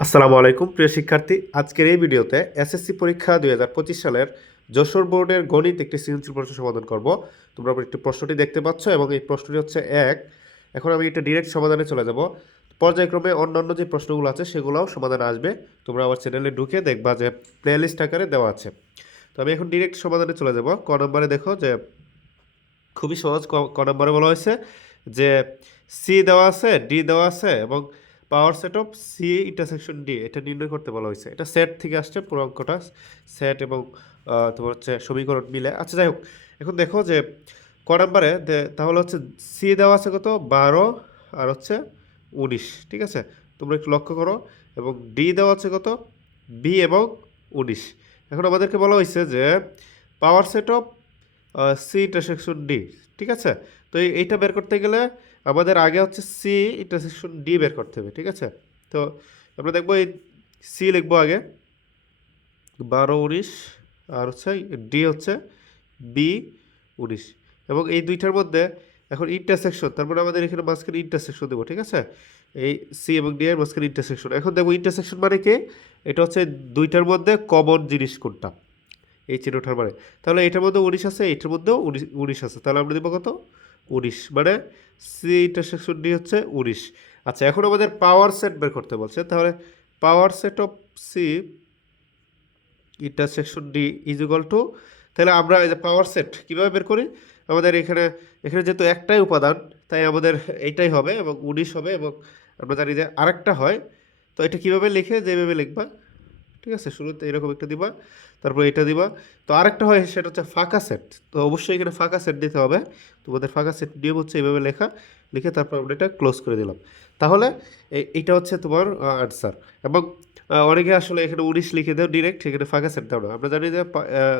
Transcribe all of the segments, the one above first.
আসসালামু আলাইকুম, প্রিয় শিক্ষার্থী। আজকের এই ভিডিওতে এসএসসি পরীক্ষা দুই হাজার পঁচিশ সালের যশোর বোর্ডের গণিত একটি সৃজনশীল প্রশ্ন সমাধান করব। তোমরা একটি প্রশ্নটি দেখতে পাচ্ছ এবং এই প্রশ্নটি হচ্ছে এক। এখন আমি এটা ডিরেক্ট সমাধানে চলে যাব। পর্যায়ক্রমে অন্যান্য যে প্রশ্নগুলো আছে, সেগুলোও সমাধানে আসবে। তোমরা আমার চ্যানেলে ঢুকে দেখবা যে প্লেলিস্ট আকারে দেওয়া আছে। তো আমি এখন ডিরেক্ট সমাধানে চলে যাব। ক নম্বরে দেখো যে খুবই সহজ ক- ক নম্বরে বলা হয়েছে যে সি দেওয়া আছে ডি দেওয়া আছে এবং power set of C intersection D এটা নির্ণয় করতে বলা হয়েছে। এটা সেট থেকে আসছে, পুরো অঙ্কটা সেট এবং তোমার হচ্ছে সমীকরণ মিলে। আচ্ছা যাই হোক, এখন দেখো যে ক নাম্বারে তাহলে হচ্ছে সি দেওয়া আছে কত? বারো আর হচ্ছে উনিশ, ঠিক আছে? তোমরা একটু লক্ষ্য করো, এবং ডি দেওয়া আছে কত? বি এবং উনিশ। এখন আমাদেরকে বলা হয়েছে যে power set of C intersection D ঠিক আছে? তো এইটা বের করতে গেলে আমাদের আগে হচ্ছে সি ইন্টারসেকশন ডি বের করতে হবে, ঠিক আছে? তো আমরা দেখব এই সি লিখব আগে। বারো, উনিশ, আর হচ্ছে ডি হচ্ছে বি উনিশ। এবং এই দুইটার মধ্যে এখন ইন্টারসেকশন তারপরে আমাদের এখানে মাঝখানে ইন্টারসেকশন দেবো, ঠিক আছে? এই সি এবং ডি এর মাঝখানে ইন্টারসেকশন এখন দেখব ইন্টারসেকশন মানে কি? এটা হচ্ছে দুইটার মধ্যে কমন জিনিস কোনটা? এই চিহ্নটার মানে। তাহলে এটার মধ্যে উনিশ আছে, এটার মধ্যেও উনিশ উনিশ আছে। তাহলে আমরা দেবো কত? উনিশ মানে সি ইন্টারসেকশন ডি হচ্ছে উনিশ আচ্ছা এখন আমাদের পাওয়ার সেট বের করতে বলছে, তাহলে power set of C intersection D is equal to তাহলে আমরা এই যে পাওয়ার সেট কীভাবে বের করি? আমাদের এখানে এখানে যেহেতু একটাই উপাদান, তাই আমাদের এইটাই হবে এবং উনিশ হবে এবং আমরা জানি যে আরেকটা হয়। তো এটা কীভাবে লিখে, যেভাবে লিখবা? ঠিক আছে, শুরুতে এরকম একটা দিবা, তারপর এটা দিবা। তো আরেকটা হয়, সেটা হচ্ছে ফাঁকা সেট তো অবশ্যই এখানে ফাঁকা সেট দিতে হবে। তোমাদের ফাঁকা সেট নিয়ম হচ্ছে এইভাবে লেখা, লিখে তারপর আমরা এটা ক্লোজ করে দিলাম। তাহলে এই- এইটা হচ্ছে তোমার আনসার এবং অনেকে আসলে এখানে উনিশ লিখে দেও ডিরেক্ট এখানে ফাঁকা সেট দাও না। আমরা জানি যে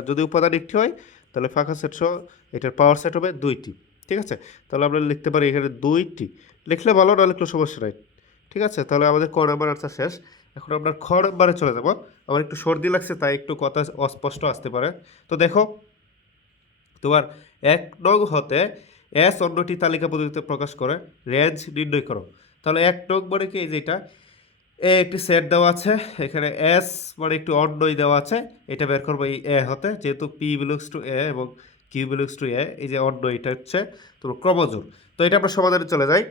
যদি উপাদান একটি হয়, তাহলে ফাঁকা সেট সহ এটার পাওয়ার সেট হবে দুইটি। ঠিক আছে? তাহলে আমরা লিখতে পারি এখানে দুইটি। লিখলে ভালো না লিখলে সমস্যা নাই। ঠিক আছে? তাহলে আমাদের ক নাম্বার আনসার শেষ। এখন আমরা খ নাম্বারে চলে যাব। আমার একটু সর্দি লাগছে, তাই একটু কথা অস্পষ্ট আসতে পারে। তো দেখো, তোমার এক নং হতে এস অন্যটি তালিকা পদ্ধতিতে প্রকাশ করে, রেঞ্জ নির্ণয় করো। তাহলে এক নং মানে কি? এই যে এ একটি সেট দেওয়া আছে, এখানে এস মানে একটু অন্যই দেওয়া আছে, এটা বের করব এই এ হতে, যেহেতু পি বিলংস টু এ এবং কিউ বিলংস টু এ, এই যে অন্য এটা হচ্ছে তোমার ক্রমজোর তো এটা আমরা সমাধানে চলে যাই।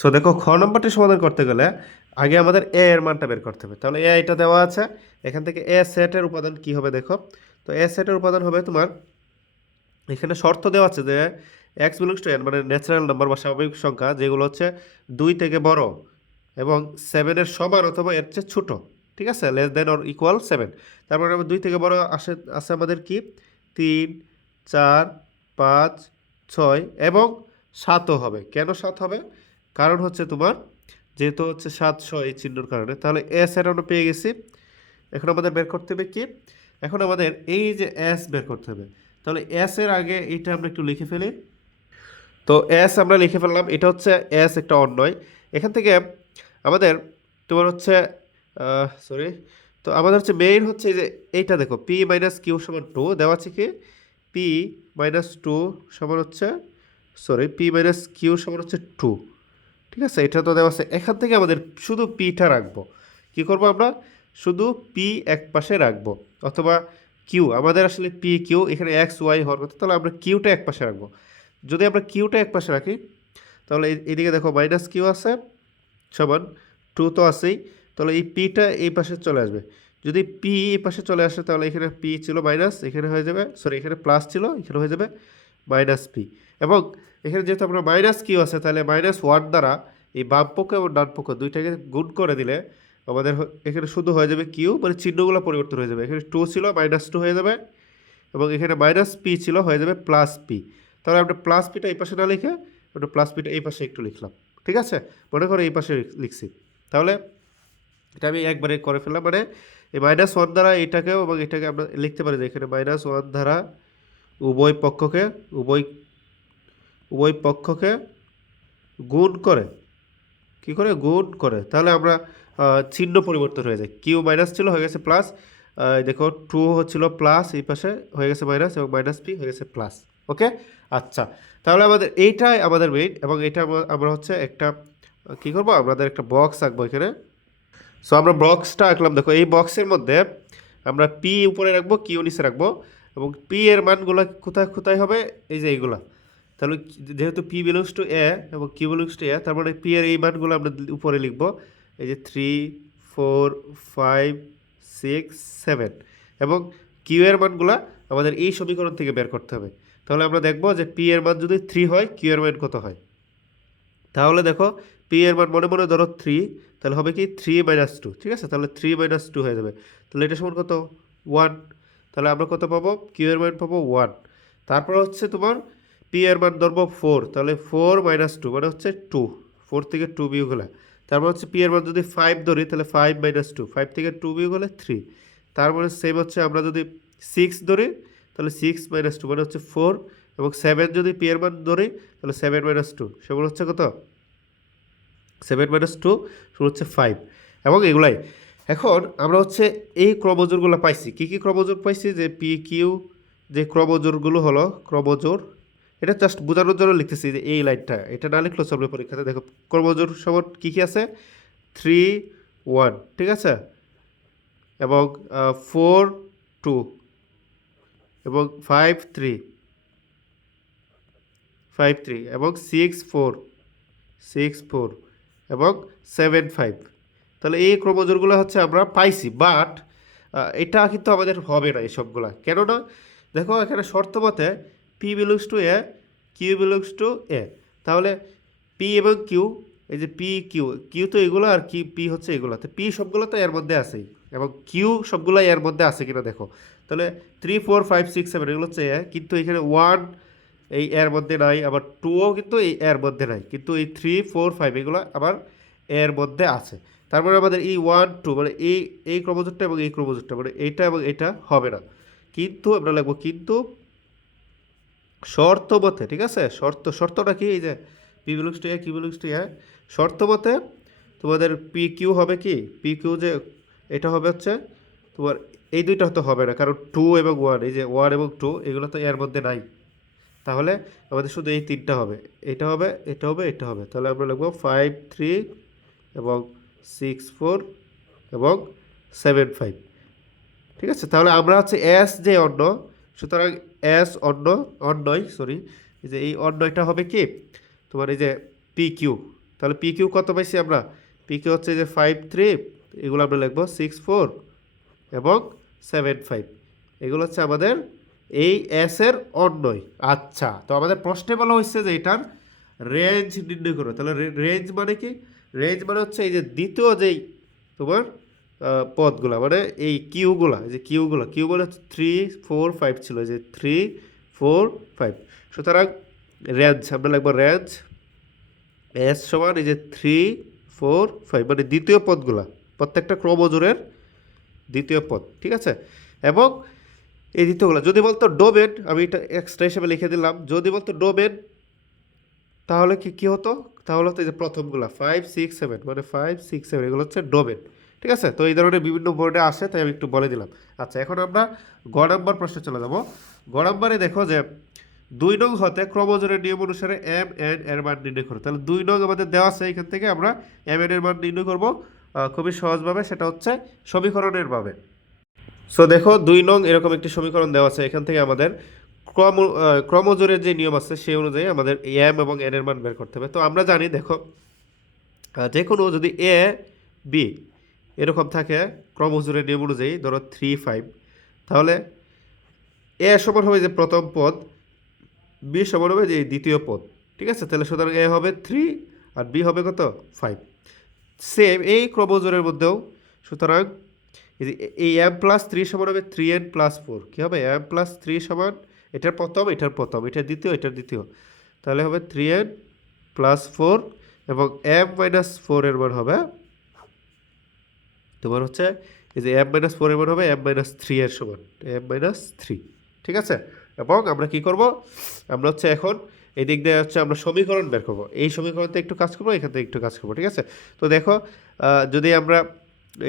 সো দেখো, খ নম্বরটি সমাধান করতে গেলে আগে আমাদের এ এর মানটা বের করতে হবে। তাহলে এ এটা দেওয়া আছে। এখান থেকে এ সেটের উপাদান কি হবে দেখো? তো এ সেটের উপাদান হবে তোমার, এখানে শর্ত দেওয়া আছে যে এক্স বিলংস টু এন মানে ন্যাচারাল নাম্বার বা স্বাভাবিক সংখ্যা, যেগুলো হচ্ছে দুই থেকে বড় এবং সেভেনের সমান অথবা এর চেয়ে ছোটো, ঠিক আছে? Less than or equal seven তারপরে আমার দুই থেকে বড় আসে, আছে আমাদের কি? তিন, চার, পাঁচ, ছয় এবং সাতও হবে। কেন সাত হবে? কারণ হচ্ছে তোমার যেহেতু হচ্ছে সাতশো এই চিহ্নর কারণে, তাহলে এস এর আমরা পেয়ে গেছি। এখন আমাদের বের করতে হবে কি? এখন আমাদের এই যে এস বের করতে হবে। তাহলে এস এর আগে এটা আমরা একটু লিখে ফেলি। তো এস আমরা লিখে ফেললাম, এটা হচ্ছে এস একটা অন্যয় এখান থেকে আমাদের তোমার হচ্ছে সরি তো আমাদের হচ্ছে মেইন হচ্ছে যে এইটা দেখো পি মাইনাস কিউ সমান টু দেওয়া আছে কি? পি মাইনাস টু সমান হচ্ছে সরি পি মাইনাস কিউ সমান হচ্ছে টু ঠিক আছে? এটা তো দেওয়া আছে। এখান থেকে আমাদের শুধু পিটা রাখব। কি করব আমরা? শুধু পি এক পাশে রাখব। অথবা কিউ আমাদের আসলে পি কিউ এখানে এক্স ওয়াই হওয়ার কথা। তাহলে আমরা কিউটা এক পাশে রাখব। যদি আমরা কিউটা এক পাশে রাখি, তাহলে এইদিকে দেখো মাইনাস কিউ আছে সমান টু তো আছেই। তাহলে এই পিটা এই পাশে চলে আসবে। যদি পি এই পাশে চলে আসে, তাহলে এখানে পি ছিল মাইনাস এখানে হয়ে যাবে সরি এখানে প্লাস ছিল, এখানে হয়ে যাবে মাইনাস পি এবং এখানে যেহেতু আমরা মাইনাস কিউ আছে, তাহলে মাইনাস ওয়ান দ্বারা এই বাম পক্ষ এবং ডান পক্ষ দুইটাকে গুণ করে দিলে আমাদের এখানে শুধু হয়ে যাবে কিউ মানে চিহ্নগুলো পরিবর্তন হয়ে যাবে। এখানে টু ছিল মাইনাস টু হয়ে যাবে এবং এখানে মাইনাস পি ছিল, হয়ে যাবে প্লাস পি তাহলে আমরা প্লাস পিটা এই পাশে না লিখে আমরা প্লাস পিটা এই পাশে একটু লিখলাম। ঠিক আছে? মনে করো এই পাশে লিখ- লিখছি। তাহলে এটা আমি একবারে করে ফেললাম মানে এই মাইনাস ওয়ান দ্বারা এটাকেও এবং এটাকে আমরা লিখতে পারি যে এখানে মাইনাস ওয়ান দ্বারা উভয় পক্ষকে, উভয় উভয় পক্ষকে গুণ করে। কি করে? গুণ করে। তাহলে আমরা চিহ্ন পরিবর্তন হয়ে যায়। কিউ মাইনাস ছিল, হয়ে গেছে প্লাস। দেখো, টু হচ্ছিল প্লাস, এই পাশে হয়ে গেছে মাইনাস এবং মাইনাস পি হয়ে গেছে প্লাস। ওকে? আচ্ছা। তাহলে আমাদের এইটাই আমাদের মেইন এবং এটা আমরা- হচ্ছে একটা, কি করব? আমাদের একটা বক্স আঁকবো এখানে। সো আমরা বক্সটা আঁকলাম। দেখো, এই বক্সের মধ্যে আমরা পি উপরে রাখব কিউ নিচে রাখব এবং পি এর মানগুলো কোথায় কোথায় হবে? এই যে এইগুলা। তাহলে যেহেতু পি বিলংস টু এ এবং কিউ বিলংস টু এ তার মানে পি এর এই মানগুলো আমরা উপরে লিখব। এই যে three four five six seven এবং কিউ এর মানগুলো আমাদের এই সমীকরণ থেকে বের করতে হবে। তাহলে আমরা দেখব যে পি এর মান যদি থ্রি হয় কিউ এর মান কত হয়? তাহলে দেখো পি এর মান মনে মনে ধরো থ্রি তাহলে হবে কি থ্রি মাইনাস টু ঠিক আছে? তাহলে থ্রি মাইনাস টু হয়ে যাবে। তাহলে এটা সমান কত? ওয়ান তাহলে আমরা কত পাবো? কিউ এর মান পাবো ওয়ান তারপর হচ্ছে তোমার পি এর মান ধরবো ফোর তাহলে ফোর মাইনাস টু মানে হচ্ছে টু ফোর থেকে টু বিয়োগ হলে। তারপর হচ্ছে পি এর মান যদি ফাইভ ধরি, তাহলে ফাইভ মাইনাস টু ফাইভ থেকে টু বিয়োগ হলে থ্রি তারপরে সেম হচ্ছে আমরা যদি সিক্স ধরি, তাহলে সিক্স মাইনাস টু মানে হচ্ছে ফোর এবং সেভেন যদি পি এর মান ধরি, তাহলে সেভেন মাইনাস টু সেগুলো হচ্ছে কত? সেভেন মাইনাস টু সেগুলো হচ্ছে ফাইভ এবং এগুলাই। এখন আমরা হচ্ছে এই ক্রমজোরগুলো পাইছি। কী কী ক্রমজোর পাইছি? যে পি কিউ যে ক্রমজোরগুলো হলো ক্রমজোর এটা জাস্ট বোঝানোর জন্য লিখতেছি যে এই লাইনটা এটা না লিখলেও সামনে পরীক্ষাতে। দেখো, ক্রমজোর সমান কী কী আছে? থ্রি ওয়ান ঠিক আছে? এবং ফোর টু এবং ফাইভ থ্রি ফাইভ থ্রি এবং সিক্স ফোর সিক্স ফোর এবং সেভেন ফাইভ তাহলে এই ক্রমজোরগুলো হচ্ছে আমরা পাইছি বাট এটা কিন্তু আমাদের হবে না এইসবগুলা কেননা, দেখো, এখানে শর্ত মতে P belongs to A Q belongs to A তাহলে পি এবং কিউ এই যে পি কিউ কিউ তো এগুলো আর কি পি হচ্ছে এগুলো। তো পি সবগুলো তো এর মধ্যে আছেই। এবং কিউ সবগুলো এর মধ্যে আছে কিনা দেখো। তাহলে three four five six seven এগুলো হচ্ছে এ কিন্তু এখানে ওয়ান এই এর মধ্যে নাই, আবার টুও কিন্তু এই এর মধ্যে নাই। কিন্তু এই থ্রি ফোর ফাইভ এগুলো আবার এর মধ্যে আছে। তারপরে আমাদের এই ওয়ান টু মানে এই এই ক্রমজোরটা এবং এই ক্রমজোরটা মানে এইটা এবং এটা হবে না। কিন্তু আমরা লিখব কিন্তু শর্ত মতে ঠিক আছে? শর্ত, শর্তটা কি? এই যে পি বিলংস টু এ কি বিলংস টু এ শর্ত মতে তোমাদের পি কিউ হবে কি? পি কিউ যে এটা হবে হচ্ছে তোমার এই দুইটা তো হবে না, কারণ টু এবং ওয়ান এই যে ওয়ান এবং টু এগুলো তো এর মধ্যে নাই। তাহলে আমাদের শুধু এই তিনটা হবে। এটা হবে এটা হবে এটা হবে। তাহলে আমরা লিখব ফাইভ থ্রি এবং সিক্স ফোর এবং সেভেন ফাইভ ঠিক আছে? তাহলে আমরা হচ্ছে এস যে অন্য সুতরাং এস অন্য, অন্যয় সরি এই যে এই অন্যয়টা হবে কি? তোমার এই যে পি কিউ তাহলে পি কিউ কত পাইছি আমরা? পি কিউ হচ্ছে যে ফাইভ থ্রি এগুলো আমরা লিখব সিক্স ফোর এবং সেভেন ফাইভ এগুলো হচ্ছে আমাদের এই এস এর অন্যয়। আচ্ছা তো আমাদের প্রশ্নে বলা হচ্ছে যে এটার রেঞ্জ নির্ণয় করো, তাহলে রেঞ্জ মানে কি? রেঞ্জ মানে হচ্ছে এই যে দ্বিতীয় যেই তোমার পদগুলা মানে এই কিউগুলা যে কিউগুলা কিউ হচ্ছে থ্রি ফোর ফাইভ ছিল যে থ্রি ফোর ফাইভ সুতরাং রেঞ্জ আমরা লাগবো রেঞ্জ এস সমান এই যে থ্রি ফোর ফাইভ মানে দ্বিতীয় পদগুলা প্রত্যেকটা ক্রমজোরের দ্বিতীয় পদ ঠিক আছে? এবং এই দ্বিতীয়গুলো, যদি বলতো ডোমেন, আমি এটা এক্সট্রা হিসেবে লিখে দিলাম, যদি বলতো ডোমেন, তাহলে কি, কী হতো? তাহলে হতো এই যে প্রথমগুলো ফাইভ সিক্স সেভেন মানে ফাইভ সিক্স সেভেন এগুলো হচ্ছে ডোমেন। ঠিক আছে? তো এই ধরনের বিভিন্ন বোর্ডে আসে, তাই আমি একটু বলে দিলাম। আচ্ছা এখন আমরা গ নম্বর প্রশ্নে চলে যাব। গ নম্বরে দেখো যে, দুই নং হতে ক্রমজোরের নিয়ম অনুসারে এম, এন, এর মান নির্ণয় করো। তাহলে দুই নং আমাদের দেওয়া আছে, এখান থেকে আমরা এম, এন, এর মান নির্ণয় করব খুবই সহজভাবে, সেটা হচ্ছে সমীকরণের ভাবে সো দেখো, দুই নং এরকম একটি সমীকরণ দেওয়া আছে, এখান থেকে আমাদের ক্রম ক্রমজোরের যে নিয়ম আছে, সেই অনুযায়ী আমাদের এম এবং এন এর মান বের করতে হবে। তো আমরা জানি, দেখো যে কোনো যদি এ, বি এরকম থাকে ক্রমজোরের নিয়ম অনুযায়ী ধরো থ্রি ফাইভ তাহলে এ সমান হবে যে প্রথম পদ বি সমান হবে যে দ্বিতীয় পদ। ঠিক আছে? তাহলে সুতরাং এ হবে থ্রি আর বি হবে কত? ফাইভ সেম এই ক্রমজোরের মধ্যেও, সুতরাং এই এম প্লাস থ্রি সমান হবে থ্রি এন প্লাস ফোর কী হবে? এম প্লাস থ্রি সমান, এটার প্রথম এটার প্রথম, এটার দ্বিতীয় এটার দ্বিতীয়। তাহলে হবে থ্রি এন প্লাস ফোর এবং এম মাইনাস ফোর এর মান হবে তোমার হচ্ছে এই যে এম মাইনাস ফোর এর মান হবে এম মাইনাস থ্রি এর সমান। এম মাইনাস থ্রি ঠিক আছে? এবং আমরা কি করব? আমরা হচ্ছে এখন এই দিক দিয়ে হচ্ছে আমরা সমীকরণ বের করব। এই সমীকরণতে একটু কাজ করব, এখান থেকে একটু কাজ করব, ঠিক আছে? তো দেখো যদি আমরা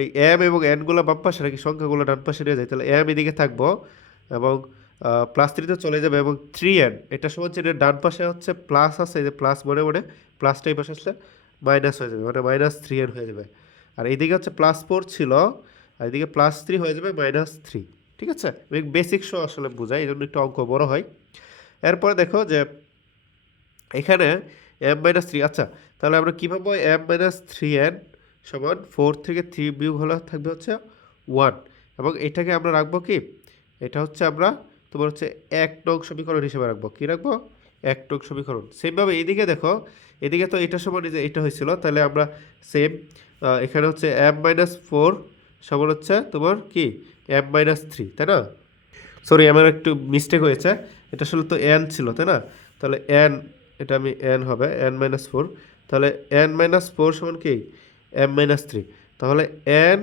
এই এম এবং এনগুলো বাম পাশে রাখি, সংখ্যাগুলো ডান পাশে নিয়ে যাই, তাহলে এম এদিকে থাকব এবং প্লাস থ্রিতে চলে যাবে এবং থ্রি এন এটা সমান হচ্ছে এটার ডান পাশে হচ্ছে প্লাস আছে, এই যে প্লাস মনে মনে প্লাসটা এই পাশে আসলে মাইনাস হয়ে যাবে মানে মাইনাস থ্রি এন হয়ে যাবে। আর এইদিকে হচ্ছে প্লাস ফোর ছিল, আর এদিকে প্লাস থ্রি হয়ে যাবে মাইনাস থ্রি ঠিক আছে? বেসিক শো আসলে বোঝায় এই জন্য একটু অঙ্ক বড় হয়। এরপরে দেখো যে এখানে এম মাইনাস থ্রি আচ্ছা তাহলে আমরা কী পাবো এম মাইনাস থ্রি এন সমান ফোর থেকে থ্রি বিয়োগ হলে থাকবে হচ্ছে ওয়ান এবং এটাকে আমরা রাখব কি? এটা হচ্ছে আমরা তোমার হচ্ছে এক নং সমীকরণ হিসেবে রাখব। কী রাখব? এক নং সমীকরণ। সেমভাবে এদিকে দেখো এদিকে তো এটা সমান যে এটা হয়েছিল, তাহলে আমরা সেম এখানে হচ্ছে এম মাইনাস ফোর সমান হচ্ছে তোমার কি? এম মাইনাস থ্রি তাই না? সরি আমার একটু মিস্টেক হয়েছে। এটা আসলে তো এন ছিল, তাই না? তাহলে এন এটা আমি এন হবে এন মাইনাস ফোর তাহলে এন মাইনাস ফোর সমান কি? এম মাইনাস থ্রি তাহলে এন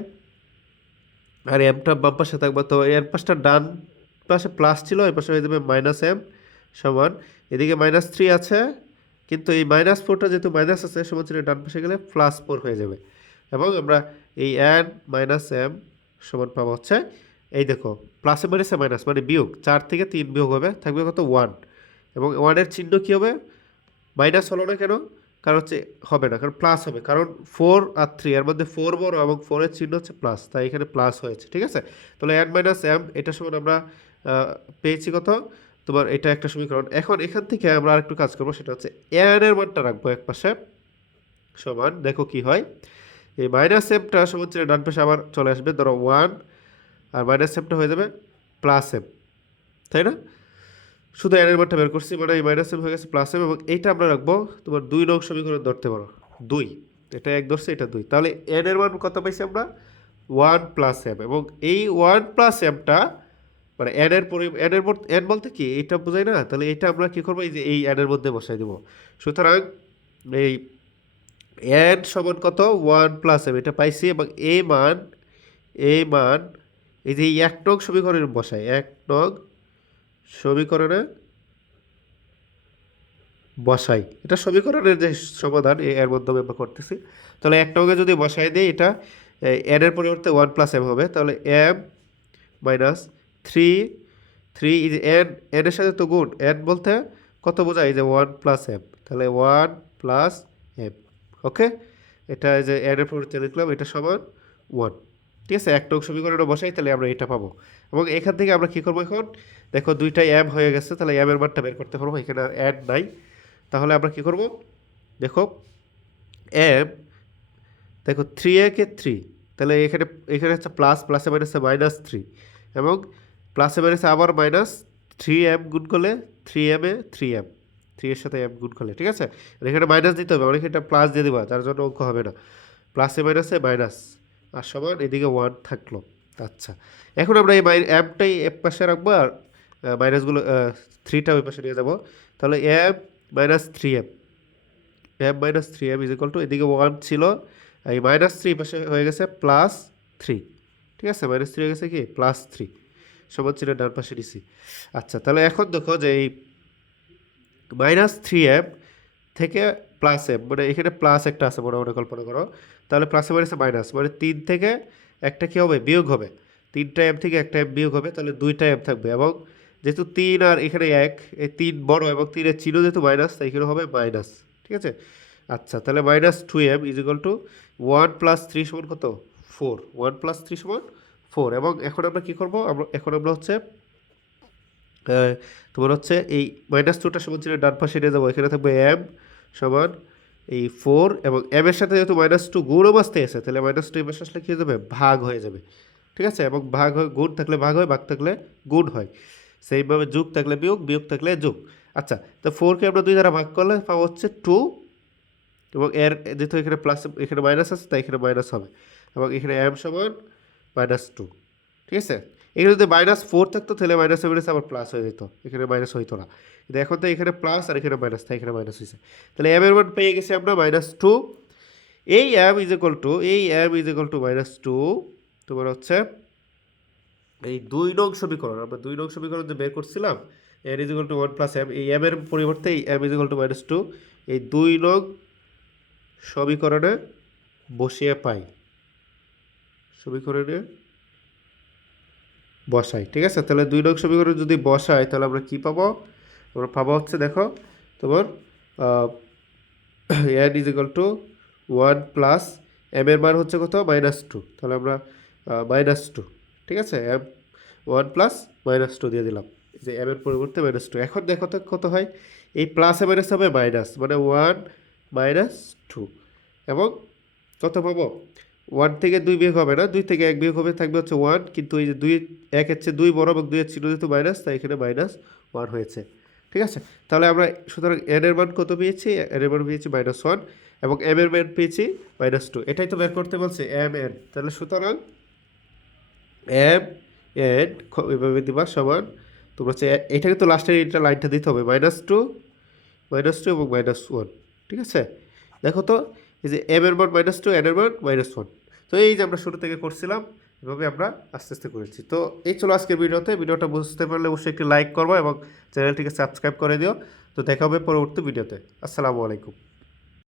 আর এমটা বাম পাশে থাকবে, তো এর পাশটা ডান পাশে প্লাস ছিল, এই পাশে হয়ে যাবে মাইনাস এম সমান। এদিকে মাইনাস থ্রি আছে, কিন্তু এই মাইনাস ফোরটা যেহেতু মাইনাস আছে, সমান ছিল, ডান পাশে গেলে প্লাস ফোর হয়ে যাবে। এবং আমরা এই এন মাইনাস এম সমান পাবো হচ্ছে, এই দেখো প্লাসে মাইনাসে মাইনাস মানে বিয়োগ, চার থেকে তিন বিয়োগ হবে, থাকবে কত ওয়ান এবং ওয়ানের চিহ্ন কী হবে? মাইনাস হলো না কেন? কারণ হচ্ছে হবে না, কারণ প্লাস হবে, কারণ ফোর আর থ্রি এর মধ্যে ফোর বড় এবং ফোরের চিহ্ন হচ্ছে প্লাস তাই এখানে প্লাস হয়েছে, ঠিক আছে? তাহলে এন মাইনাস এম এটা সমান আমরা পেয়েছি কত? তোমার এটা একটা সমীকরণ। এখন এখান থেকে আমরা আরেকটু কাজ করব, সেটা হচ্ছে এন এর মানটা রাখব এক পাশে সমান, দেখো কি হয়। এই মাইনাস এমটা সমান ছিল ডান পাশে আবার চলে আসবে, ধরো ওয়ান আর মাইনাস এমটা হয়ে যাবে প্লাস এম তাই না? শুধু এনের মানটা বের করছি মানে এই মাইনাস এম হয়ে গেছে প্লাস এম এবং এইটা আমরা রাখব তোমার দুই নং সমীকরণ ধরতে পারো, দুই, এটা এক ধরছে, এটা দুই, তাহলে এন এর মান কত পাইছি আমরা? ওয়ান প্লাস এম এবং এই ওয়ান প্লাস এমটা মানে এন এর পরি এন এর এন বলতে কি? এটা বোঝাই না? তাহলে এটা আমরা কী করব? এই যে এই এন এর মধ্যে বসাই দেবো। সুতরাং এই এন সমান কত? ওয়ান প্লাস এম এটা পাইছি। এবং এ মান এ মান, এই যে এক নং সমীকরণে বসাই এক নং সমীকরণে বসাই। এটা সমীকরণের যে সমাধান এর মাধ্যমে আমরা করতেছি। তাহলে এক নঙ্গে যদি বসাই দিই, এটা এন এর পরিবর্তে ওয়ান প্লাস এম হবে। তাহলে M minus three three is N N এর সাথে তো গুণ। এন বলতে কত বোঝায়? এই যে ওয়ান প্লাস এম তাহলে ওয়ান প্লাস এম ওকে? এটা যে এর পরিবর্তে লিখলাম, এটা সমান ওয়ান ঠিক আছে? এক নং সমীকরণে বসাই, তাহলে আমরা এটা পাবো। এবং এখান থেকে আমরা কী করব এখন? দেখো দুইটাই এম হয়ে গেছে, তাহলে এর মানটা বের করতে পারব, এখানে অ্যাড নাই। তাহলে আমরা কী করব? দেখো এম দেখো থ্রি এ কে থ্রি তাহলে এখানে এখানে হচ্ছে প্লাস প্লাসে মাইনাসে মাইনাস থ্রি এবং প্লাসে মাইনাসে আবার মাইনাস থ্রি এম গুণ করলে three M three M three এর সাথে এম গুণ করলে, ঠিক আছে? আর এখানে মাইনাস দিতে হবে অনেক এটা প্লাস দিয়ে দেবো, তার জন্য অঙ্ক হবে না। প্লাসে মাইনাসে মাইনাস আর সমান এদিকে ওয়ান থাকল। আচ্ছা। এখন আমরা এই অ্যাপটাই এক পাশে রাখব আর মাইনাসগুলো থ্রিটা ওই পাশে নিয়ে যাব। তাহলে M minus three M M minus three M is equal to এদিকে ওয়ান ছিল এই মাইনাস থ্রি পাশে হয়ে গেছে প্লাস থ্রি ঠিক আছে? মাইনাস থ্রি হয়ে গেছে কি? প্লাস থ্রি সমান ছিল ডান পাশে নিছি। আচ্ছা তাহলে এখন দেখো যে এই মাইনাস থ্রি এম থেকে প্লাস এম মানে এখানে প্লাস একটা আছে মনে মনে কল্পনা করো। তাহলে প্লাসে মাইনাসে মাইনাস মানে তিন থেকে একটা কী হবে? বিয়োগ হবে। তিনটা এম থেকে একটা এম বিয়োগ হবে, তাহলে দুইটা এম থাকবে। এবং যেহেতু তিন আর এখানে এক, এই তিন বড় এবং তিনের চিহ্ন যেহেতু মাইনাস তাই এখানে হবে মাইনাস ঠিক আছে? আচ্ছা তাহলে minus two M is equal to one plus three সমান কত? ফোর ওয়ান প্লাস থ্রি সমান ফোর এবং এখন আমরা কী করব? আমরা, এখন আমরা হচ্ছে তোমার হচ্ছে এই মাইনাস টুটা সমান ছিল ডান পাশে নিয়ে যাব। এখানে থাকবে এম সমান এই ফোর এবং এম এর সাথে যেহেতু মাইনাস টু গুণ অবস্থায় আছে, তাহলে মাইনাস টু এম এর আসলে কী হয়ে যাবে? ভাগ হয়ে যাবে। ঠিক আছে? এবং ভাগ হয়, গুণ থাকলে ভাগ হয়, ভাগ থাকলে গুণ হয়। সেইভাবে যোগ থাকলে বিয়োগ বিয়োগ থাকলে যোগ। আচ্ছা তো ফোরকে আমরা দুই দ্বারা ভাগ করলে পাবো হচ্ছে টু এবং এর, যেহেতু এখানে প্লাস এখানে মাইনাস আছে, তাই এখানে মাইনাস হবে। এবং এখানে এম সমান মাইনাস টু ঠিক আছে? এখানে যদি মাইনাস ফোর থাকতো, তাহলে মাইনাস মাইনাস আবার প্লাস হয়ে যেত। এখানে মাইনাস হইতো না। কিন্তু এখন তো এখানে প্লাস আর এখানে মাইনাস তাই এখানে মাইনাস হয়েছে তাহলে এম এর মান পেয়ে গেছি আমরা মাইনাস টু এই এম ইজ ইকুয়াল টু এই M is equal to minus two তোমার হচ্ছে এই দুই নং সমীকরণ। আমরা দুই নং সমীকরণ যে বের করছিলাম N is equal to one plus M এই এম এর পরিবর্তে এই M is equal to minus two এই দুই নং সমীকরণে বসিয়ে পাই। সমীকরণে বসাই, ঠিক আছে? তাহলে দুই নং সমীকরণ যদি বসাই, তাহলে আমরা কী পাবো? আমরা পাবো হচ্ছে, দেখো, তোমার N is equal to one plus M এর মান হচ্ছে কত? মাইনাস টু তাহলে আমরা মাইনাস টু ঠিক আছে? M one plus minus two দিয়ে দিলাম। যে এম এর পরিবর্তে মাইনাস টু এখন দেখো তো কত হয়? এই প্লাসে মাইনাস হবে মাইনাস মানে ওয়ান মাইনাস টু এবং কত পাবো? ওয়ান থেকে দুই বিয়োগ হবে না, দুই থেকে এক বিয়োগ হবে, থাকবে হচ্ছে ওয়ান কিন্তু এই যে দুই, এক হচ্ছে দুই বড় এবং দুই চিহ্ন যেহেতু মাইনাস তাই এখানে মাইনাস ওয়ান হয়েছে। ঠিক আছে? তাহলে আমরা সুতরাং এন এর মান কত পেয়েছি? এন এর মান পেয়েছি মাইনাস ওয়ান এবং এম এর মান পেয়েছি মাইনাস টু এটাই তো বের করতে বলছে এম এন তাহলে সুতরাং এম এন এভাবে দিবা সমান, তোমরা হচ্ছে এ- তো লাস্টের এটা লাইনটা দিতে হবে মাইনাস টু মাইনাস টু এবং মাইনাস ওয়ান ঠিক আছে? দেখো তো এই যে এম এর মান মাইনাস টু এন এর মান মাইনাস ওয়ান তো এই যে আমরা শুরু থেকে করছিলাম, এভাবে আমরা আস্তে আস্তে করেছি। তো এই চলো আজকের ভিডিওতে। ভিডিওটা বুঝতে পারলে অবশ্যই একটি লাইক করব এবং চ্যানেলটিকে সাবস্ক্রাইব করে দিও। তো দেখা হবে পরবর্তী ভিডিওতে। আসসালামু আলাইকুম।